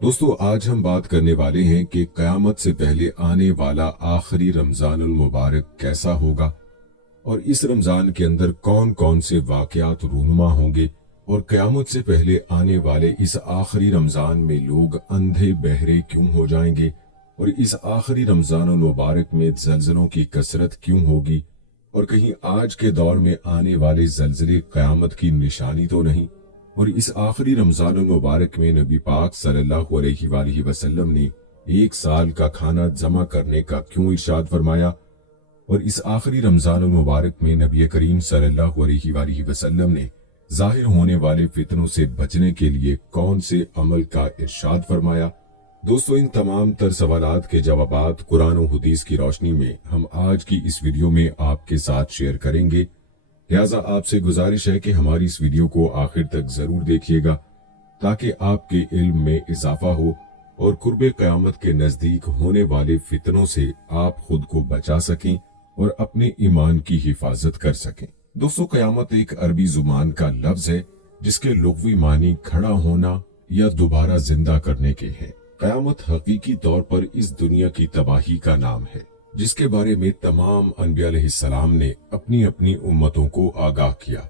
दोस्तों, आज हम बात करने वाले हैं कि क़यामत से पहले आने वाला आखिरी रमज़ानुल मुबारक कैसा होगा और इस रमज़ान के अंदर कौन कौन से वाक़यात रूनुमा होंगे और क़यामत से पहले आने वाले इस आखिरी रमज़ान में लोग अंधे बहरे क्यों हो जाएंगे और इस आखिरी रमज़ानुल मुबारक में ज़लज़लों की कसरत क्यों होगी और कहीं आज के दौर में आने वाले ज़लज़ले क़यामत की निशानी तो नहीं। और इस आखिरी रमज़ानुल मुबारक में नबी पाक सल्लल्लाहु अलैहि वसल्लम ने एक साल का खाना जमा करने का क्यों इरशाद फरमाया और इस आखिरी रमज़ानुल मुबारक में नबी करीम सल्लल्लाहु अलैहि वसल्लम ने जाहिर होने वाले फितनों से बचने के लिए कौन से अमल का इरशाद फरमाया। दोस्तों, इन तमाम तर सवालात के जवाबात कुरान और हदीस की रोशनी में हम आज की इस वीडियो में आपके साथ शेयर करेंगे। लिहाजा आपसे गुजारिश है कि हमारी इस वीडियो को आखिर तक जरूर देखिएगा ताकि आपके इल्म में इजाफा हो और कुर्बे क़यामत के नजदीक होने वाले फितनों से आप खुद को बचा सकें और अपने ईमान की हिफाजत कर सकें। दोस्तों, क़यामत एक अरबी जुबान का लफ्ज है जिसके लुग़वी मानी खड़ा होना या दोबारा जिंदा करने के हैं। क़यामत हकीकी तौर पर इस दुनिया की तबाही का नाम है जिसके बारे में तमाम अंबिया अलैहिस्सलाम ने अपनी अपनी उम्मतों को आगाह किया।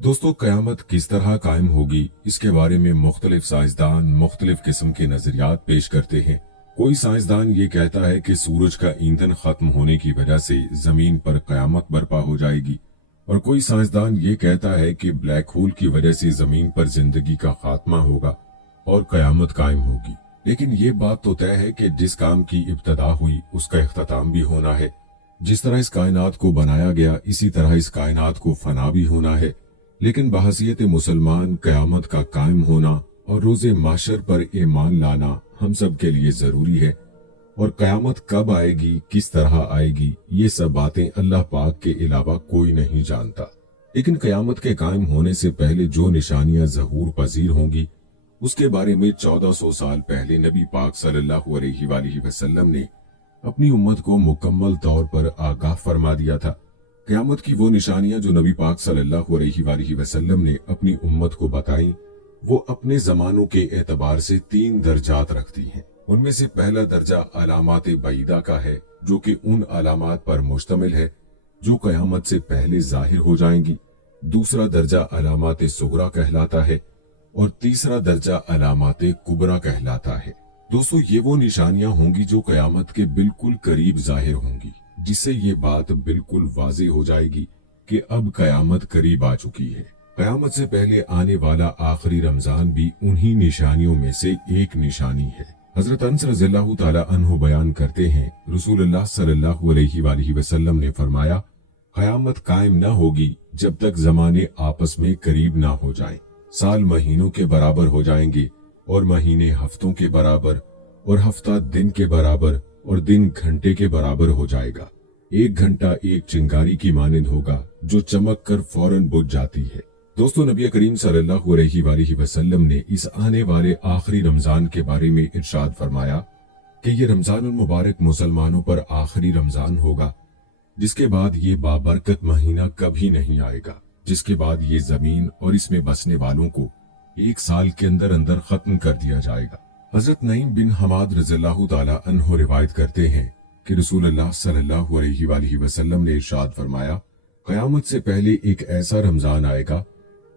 दोस्तों, क़यामत किस तरह कायम होगी इसके बारे में मुख्तलिफ साइंसदान मुख्तलिफ किस्म के नजरियात पेश करते हैं। कोई साइंसदान ये कहता है कि सूरज का ईंधन खत्म होने की वजह से जमीन पर क़यामत बर्पा हो जाएगी और कोई साइंसदान ये कहता है कि ब्लैक होल की वजह से जमीन पर जिंदगी का खात्मा होगा और क़यामत कायम होगी। लेकिन ये बात तो तय है कि जिस काम की इब्तदा हुई उसका इख्तिताम भी होना है। जिस तरह इस कायनात को बनाया गया इसी तरह इस कायनात को फना भी होना है। लेकिन बहसीयत मुसलमान क़यामत का कायम होना और रोज़े माशर पर ईमान लाना हम सब के लिए जरूरी है। और क़यामत कब आएगी, किस तरह आएगी, ये सब बातें अल्लाह पाक के अलावा कोई नहीं जानता। लेकिन क़यामत के कायम होने से पहले जो निशानियां ज़हूर पजीर होंगी उसके बारे में 1400 साल पहले नबी पाक सल्लल्लाहु अलैहि वसल्लम ने अपनी उम्मत को मुकम्मल तौर पर आगाह फरमा दिया था। क़यामत की वो निशानियां जो नबी पाक सल्लल्लाहु अलैहि वसल्लम ने अपनी उम्मत को बताई वो अपने जमानों के एतबार से 3 दर्जात रखती हैं। उनमें से पहला दर्जा अलामात बईदा का है जो कि उन अलामात पर मुश्तमिल है जो क़यामत से पहले जाहिर हो जाएंगी। दूसरा दर्जा अलामात सुगरा कहलाता है और तीसरा दर्जा अलामात कुबरा कहलाता है। दोस्तों, ये वो निशानियां होंगी जो क़यामत के बिल्कुल करीब जाहिर होंगी जिससे ये बात बिल्कुल वाज़ेह हो जाएगी कि अब क़यामत करीब आ चुकी है। क़यामत से पहले आने वाला आखिरी रमजान भी उन्हीं निशानियों में से एक निशानी है। हजरत अनस रज़ियल्लाहु ताला अन्हु बयान करते हैं, रसूलुल्लाह सल्लल्लाहु अलैहि वसल्लम ने फरमाया, क़यामत कायम न होगी जब तक ज़माने आपस में करीब ना हो जाएं। साल महीनों के बराबर हो जाएंगे और महीने हफ्तों के बराबर और हफ्ता दिन के बराबर और दिन घंटे के बराबर हो जाएगा। एक घंटा एक चिंगारी की मानिंद होगा जो चमक कर फौरन बुझ जाती है। दोस्तों, नबी करीम सल्लल्लाहु अलैहि वसल्लम ने इस आने वाले आखिरी रमजान के बारे में इरशाद फरमाया कि ये रमजानुल मुबारक मुसलमानों पर आखिरी रमजान होगा जिसके बाद ये बाबरकत महीना कभी नहीं आएगा, जिसके बाद ये जमीन और इसमें बसने वालों को एक साल के अंदर अंदर खत्म कर दिया जाएगा। हजरत नईम बिन हमाद रज़ियल्लाहु ताला अन्हु रिवायत करते हैं कि रसूलुल्लाह सल्लल्लाहु अलैहि वसल्लम ने इरशाद फरमाया, क़यामत से पहले एक ऐसा रमजान आएगा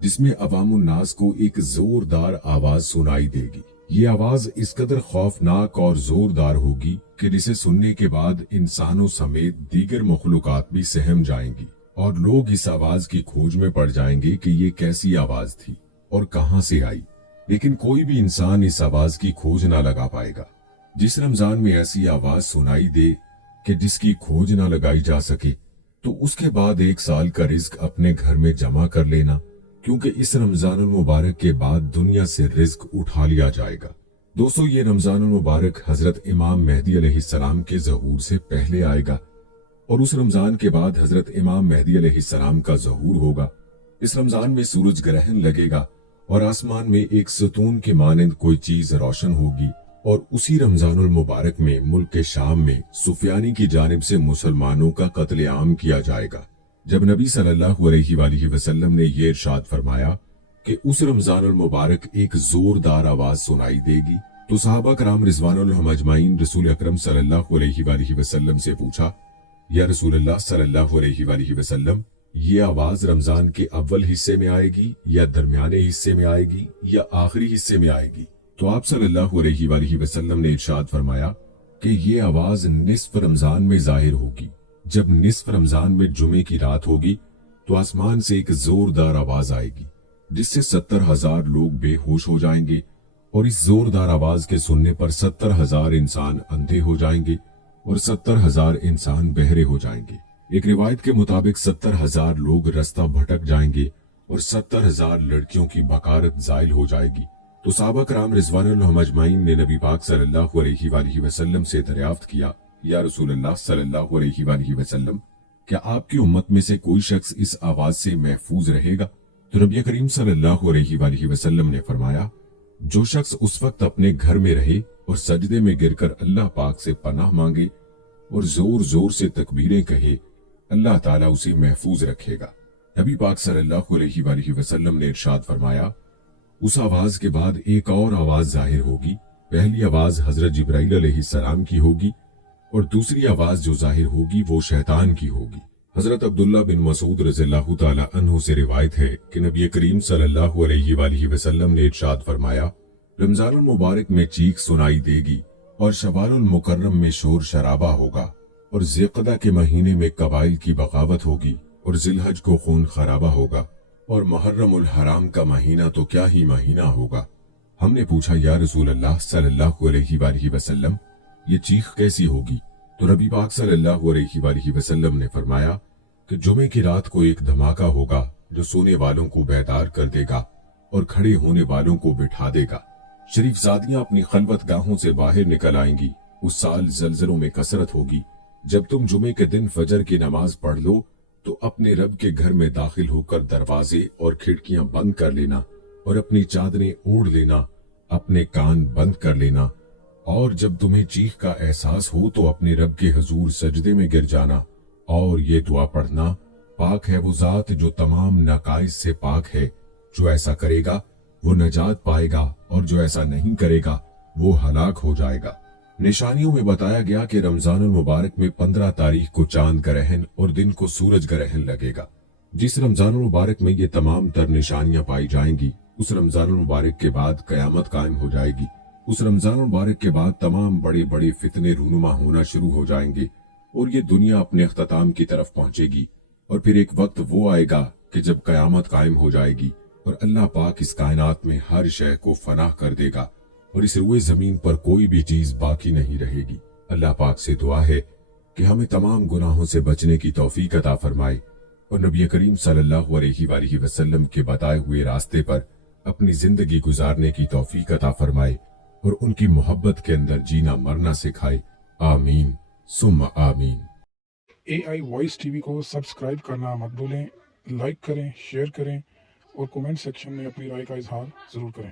जिसमें अवामुन नास को एक जोरदार आवाज सुनाई देगी। ये आवाज इस कदर खौफनाक और जोरदार होगी कि जिसे सुनने के बाद इंसानों समेत दीगर मखलूकात भी सहम जाएंगी और लोग इस आवाज की खोज में पड़ जाएंगे कि ये कैसी आवाज थी और कहां से आई। लेकिन कोई भी इंसान इस आवाज की खोज ना लगा पाएगा। जिस रमजान में ऐसी आवाज सुनाई दे कि जिसकी खोज ना लगाई जा सके तो उसके बाद एक साल का रिज्क अपने घर में जमा कर लेना, क्योंकि इस रमजानुल मुबारक के बाद दुनिया से रिज्क उठा लिया जाएगा। दोस्तों, ये रमजानुल मुबारक हजरत इमाम मेहदी अलैहिस्सलाम के ज़हूर से पहले आएगा और उस रमजान के बाद हजरत इमाम मेहदी अलैहिस्सलाम का ज़हूर होगा। इस रमजान में सूरज ग्रहण लगेगा और आसमान में एक सतून के मानंद कोई चीज रोशन होगी और उसी रमजानुल मुबारक में मुल्क के शाम में सुफियानी की जानिब से मुसलमानों का कत्लेआम किया जाएगा। जब नबी सल्लल्लाहु अलैहि वसल्लम ने ये इरशाद फरमाया कि उस रमजानुल मुबारक एक जोरदार आवाज सुनाई देगी तो सहाबा कराम रिजवानुल्लाह अजमाइन रसूल अकरम सल्लल्लाहु अलैहि वसल्लम से पूछा, या रसूल अल्लाह सल्लल्लाहु अलैहि वसल्लम, ये आवाज रमजान के अव्वल हिस्से में आएगी या दरमियाने हिस्से में आएगी या आखिरी हिस्से में आएगी? तो आप सल्लल्लाहु अलैहि वसल्लम ने इरशाद फरमाया कि ये आवाज निस्फ रमजान में जाहिर होगी। जब निस्फ रमजान में जुमे की रात होगी तो आसमान से एक जोरदार आवाज आएगी जिससे 70,000 लोग बेहोश हो जाएंगे, और इस जोरदार आवाज के सुनने पर 70,000 इंसान अंधे हो जाएंगे और 70,000 इंसान बहरे हो जाएंगे। एक रिवायत के मुताबिक 70,000 लोग रास्ता भटक जाएंगे और 70,000 लड़कियों की बकारत जायल हो जाएगी। तो सहाबा कराम रिजवानुल्लाह अजमाइन ने नबी पाक सल्लल्लाहु अलैहि वसल्लम से दरियाफ्त किया, या रसूल अल्लाह सल्लल्लाहु अलैहि वसल्लम, क्या आपकी उम्मत में से कोई शख्स इस आवाज से महफूज रहेगा? तो नबी करीम सल्लल्लाहु अलैहि वसल्लम ने फरमाया, जो शख्स उस वक्त अपने घर में रहे और सजदे में गिरकर अल्लाह पाक से पनाह मांगे और जोर जोर से तकबीरें कहे, अल्लाह ताला उसे महफूज रखेगा। नबी पाक सल्लल्लाहु अलैहि वसल्लम ने इरशाद फरमाया, उस आवाज के बाद एक और आवाज जाहिर होगी। पहली आवाज हजरत जिब्राइल अलैहिस्सलाम की होगी और दूसरी आवाज जो जाहिर होगी वो शैतान की होगी। हजरत अब्दुल्ला बिन मसूद रज़ियल्लाहु ताला अन्हु से रिवायत है कि नबी करीम सल्लल्लाहु अलैहि वसल्लम ने इरशाद फरमाया, रमजानुल मुबारक में चीख सुनाई देगी और शवालुल मुकर्रम में शोर शराबा होगा और ज़िक़दा के महीने में कबाइल की बगावत होगी और जिलहज को खून खराबा होगा और मुहर्रमुल हराम का महीना तो क्या ही महीना होगा। हमने पूछा, या रसूल अल्लाह सल्लल्लाहु अलैहि वसल्लम, ये चीख कैसी होगी? तो नबी पाक सल्लल्लाहु अलैहि वसल्लम ने फरमाया कि जुमे की रात को एक धमाका होगा जो सोने वालों को बेदार कर देगा और खड़े होने वालों को बिठा देगा। शरीफ ज़ादियां अपनी खलवत गाहों से बाहर निकल आएंगी। उस साल जलजलों में कसरत होगी। जब तुम जुमे के दिन फजर की नमाज पढ़ लो तो अपने रब के घर में दाखिल होकर दरवाजे और खिड़कियां बंद कर लेना और अपनी चादरें ओढ़ लेना, अपने कान बंद कर लेना, और जब तुम्हें चीख का एहसास हो तो अपने रब के हुजूर सजदे में गिर जाना और ये दुआ पढ़ना, पाक है वो जात जो तमाम नकाइस से पाक है। जो ऐसा करेगा वो नजात पाएगा और जो ऐसा नहीं करेगा वो हलाक हो जाएगा। निशानियों में बताया गया कि रमजानुल मुबारक में 15 तारीख को चांद ग्रहण और दिन को सूरज ग्रहण लगेगा। जिस रमजानुल मुबारक में ये तमाम तर निशानियां पाई जाएंगी, उस रमजानुल मुबारक के बाद कयामत कायम हो जाएगी। उस रमजानुल मुबारक के बाद तमाम बड़े बड़े फितने रूनुमा होना शुरू हो जाएंगे और ये दुनिया अपने अख्ताम की तरफ पहुंचेगी। और फिर एक वक्त वो आएगा कि जब कयामत कायम हो जाएगी और अल्लाह पाक इस कायनात में हर शय को फनाह कर देगा और इस रुए जमीन पर कोई भी चीज बाकी नहीं रहेगी। अल्लाह पाक से दुआ है कि हमें तमाम गुनाहों से बचने की तौफीक अता फरमाए और नबी करीम सल्लल्लाहु अलैहि वसल्लम के बताए हुए रास्ते पर अपनी जिंदगी गुजारने की तौफीक अता फरमाए और उनकी मोहब्बत के अंदर जीना मरना सिखाए। आमीन सुम्मा आमीन। AI वॉइस टीवी को सब्सक्राइब करना मत भूलें, लाइक करें, शेयर करें और कमेंट सेक्शन में अपनी राय का इजहार जरूर करें।